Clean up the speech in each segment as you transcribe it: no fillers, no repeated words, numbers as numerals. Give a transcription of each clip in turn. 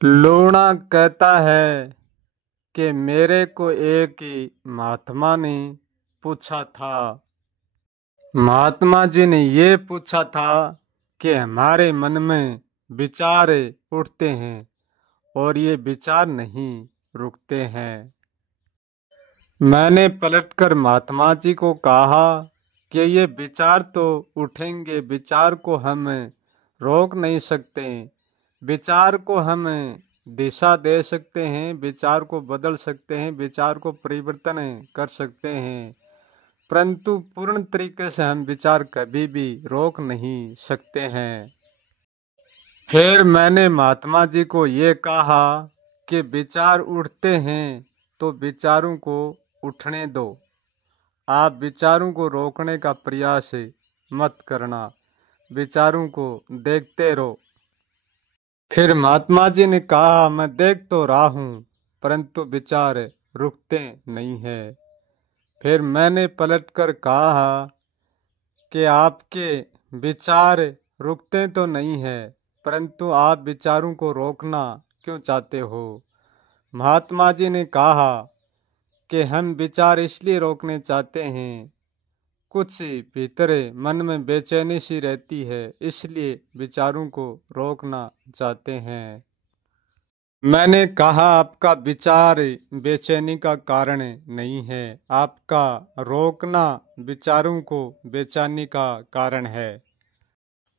लूणा कहता है कि मेरे को एक ही महात्मा ने पूछा था। महात्मा जी ने ये पूछा था कि हमारे मन में विचार उठते हैं और ये विचार नहीं रुकते हैं। मैंने पलटकर महात्मा जी को कहा कि ये विचार तो उठेंगे, विचार को हम रोक नहीं सकते, विचार को हम दिशा दे सकते हैं, विचार को बदल सकते हैं, विचार को परिवर्तन कर सकते हैं, परंतु पूर्ण तरीके से हम विचार कभी भी रोक नहीं सकते हैं। फिर मैंने महात्मा जी को ये कहा कि विचार उठते हैं तो विचारों को उठने दो, आप विचारों को रोकने का प्रयास मत करना, विचारों को देखते रहो। फिर महात्मा जी ने कहा, मैं देख तो रहा हूँ परंतु विचार रुकते नहीं है। फिर मैंने पलटकर कहा कि आपके विचार रुकते तो नहीं है, परंतु आप विचारों को रोकना क्यों चाहते हो। महात्मा जी ने कहा कि हम विचार इसलिए रोकने चाहते हैं, कुछ भीतर मन में बेचैनी सी रहती है, इसलिए विचारों को रोकना चाहते हैं। मैंने कहा, आपका विचार बेचैनी का कारण नहीं है, आपका रोकना विचारों को बेचैनी का कारण है।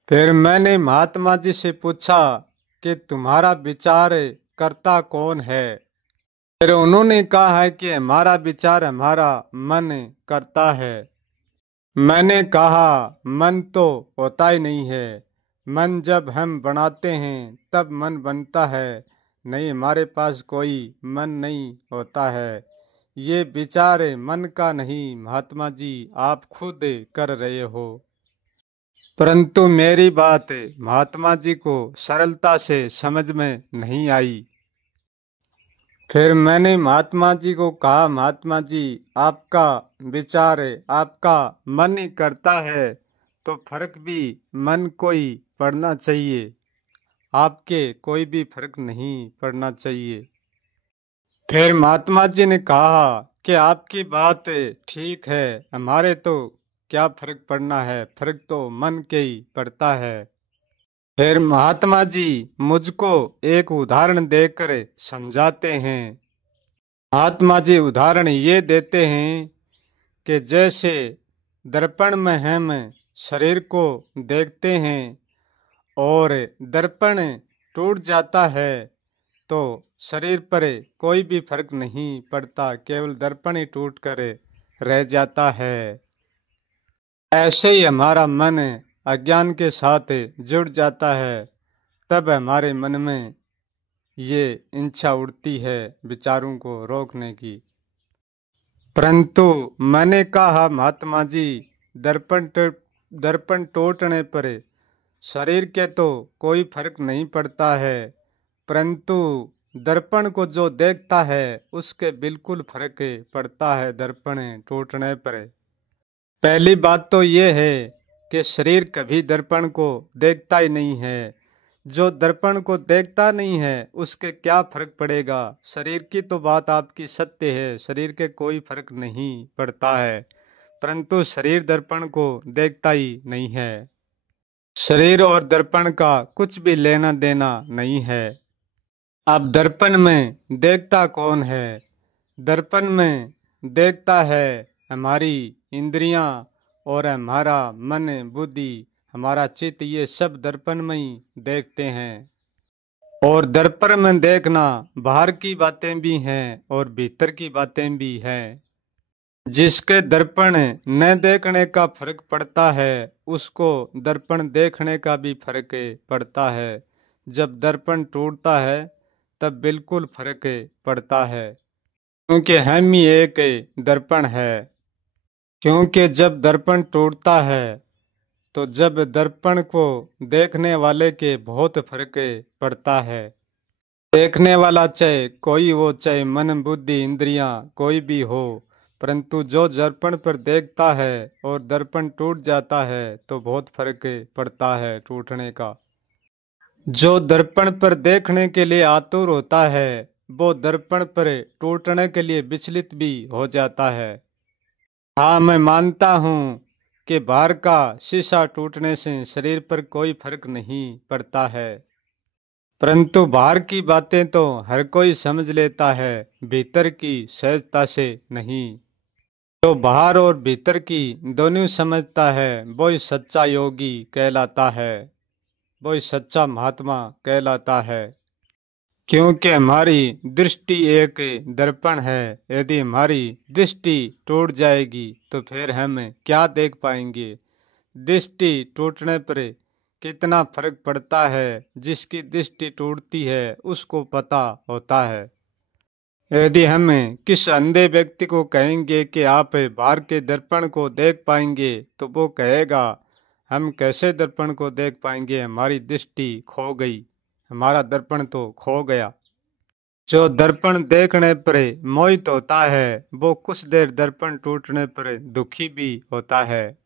फिर मैंने महात्मा जी से पूछा कि तुम्हारा विचार करता कौन है। फिर उन्होंने कहा है कि हमारा विचार हमारा मन करता है। मैंने कहा, मन तो होता ही नहीं है, मन जब हम बनाते हैं तब मन बनता है, नहीं हमारे पास कोई मन नहीं होता है। ये विचार मन का नहीं महात्मा जी, आप खुद कर रहे हो। परंतु मेरी बात महात्मा जी को सरलता से समझ में नहीं आई। फिर मैंने महात्मा जी को कहा, महात्मा जी आपका विचार आपका मन ही करता है तो फर्क भी मन को ही पड़ना चाहिए, आपके कोई भी फर्क नहीं पड़ना चाहिए। फिर महात्मा जी ने कहा कि आपकी बात ठीक है, हमारे तो क्या फर्क पड़ना है, फर्क तो मन के ही पड़ता है। फिर महात्मा जी मुझको एक उदाहरण देकर समझाते हैं। महात्मा जी उदाहरण ये देते हैं कि जैसे दर्पण में हम शरीर को देखते हैं और दर्पण टूट जाता है तो शरीर पर कोई भी फर्क नहीं पड़ता, केवल दर्पण ही टूट कर रह जाता है। ऐसे ही हमारा मन अज्ञान के साथ जुड़ जाता है, तब हमारे मन में ये इच्छा उठती है विचारों को रोकने की। परंतु मैंने कहा, महात्मा जी दर्पण टूटने पर शरीर के तो कोई फर्क नहीं पड़ता है, परंतु दर्पण को जो देखता है उसके बिल्कुल फर्क पड़ता है दर्पण टूटने पर। पहली बात तो ये है कि शरीर कभी दर्पण को देखता ही नहीं है, जो दर्पण को देखता नहीं है उसके क्या फर्क पड़ेगा। शरीर की तो बात आपकी सत्य है, शरीर के कोई फर्क नहीं पड़ता है, परंतु शरीर दर्पण को देखता ही नहीं है। शरीर और दर्पण का कुछ भी लेना देना नहीं है। अब दर्पण में देखता कौन है, दर्पण में देखता है हमारी इंद्रियां और हमारा मन बुद्धि, हमारा चित्त, ये सब दर्पण में ही देखते हैं। और दर्पण में देखना बाहर की बातें भी हैं और भीतर की बातें भी हैं। जिसके दर्पण न देखने का फर्क पड़ता है उसको दर्पण देखने का भी फर्क पड़ता है। जब दर्पण टूटता है तब बिल्कुल फर्क पड़ता है, क्योंकि हम ही एक दर्पण है। क्योंकि जब दर्पण टूटता है तो जब दर्पण को देखने वाले के बहुत फर्क पड़ता है। देखने वाला चाहे कोई हो, चाहे मन बुद्धि इंद्रियां कोई भी हो, परंतु जो दर्पण पर देखता है और दर्पण टूट जाता है तो बहुत फर्क पड़ता है टूटने का। जो दर्पण पर देखने के लिए आतुर होता है वो दर्पण पर टूटने के लिए विचलित भी हो जाता है। हाँ, मैं मानता हूँ कि बाहर का शीशा टूटने से शरीर पर कोई फर्क नहीं पड़ता है, परंतु बाहर की बातें तो हर कोई समझ लेता है, भीतर की सहजता से नहीं। जो बाहर और भीतर की दोनों समझता है वही सच्चा योगी कहलाता है, वही सच्चा महात्मा कहलाता है। क्योंकि हमारी दृष्टि एक दर्पण है, यदि हमारी दृष्टि टूट जाएगी तो फिर हम क्या देख पाएंगे। दृष्टि टूटने पर कितना फर्क पड़ता है, जिसकी दृष्टि टूटती है उसको पता होता है। यदि हम किस अंधे व्यक्ति को कहेंगे कि आप बाहर के दर्पण को देख पाएंगे तो वो कहेगा हम कैसे दर्पण को देख पाएंगे, हमारी दृष्टि खो गई, हमारा दर्पण तो खो गया। जो दर्पण देखने पर मोहित होता है वो कुछ देर दर्पण टूटने पर दुखी भी होता है।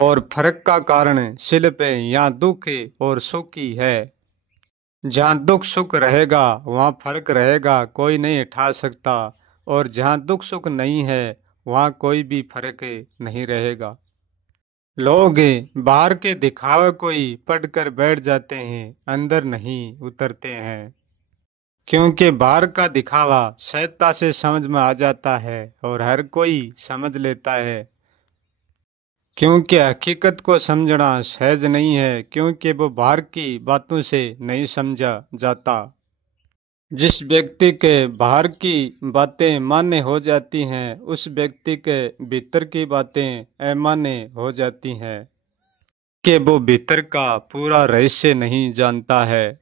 और फर्क का कारण शिल्प यहाँ दुख और सुख ही है। जहाँ दुख सुख रहेगा वहाँ फर्क रहेगा, कोई नहीं हटा सकता। और जहाँ दुख सुख नहीं है वहाँ कोई भी फर्क नहीं रहेगा। लोग बाहर के दिखावे को ही पढ़कर बैठ जाते हैं, अंदर नहीं उतरते हैं। क्योंकि बाहर का दिखावा सहजता से समझ में आ जाता है और हर कोई समझ लेता है। क्योंकि हकीकत को समझना सहज नहीं है, क्योंकि वो बाहर की बातों से नहीं समझा जाता। जिस व्यक्ति के बाहर की बातें मान्य हो जाती हैं उस व्यक्ति के भीतर की बातें अमान्य हो जाती हैं, कि वो भीतर का पूरा रहस्य नहीं जानता है।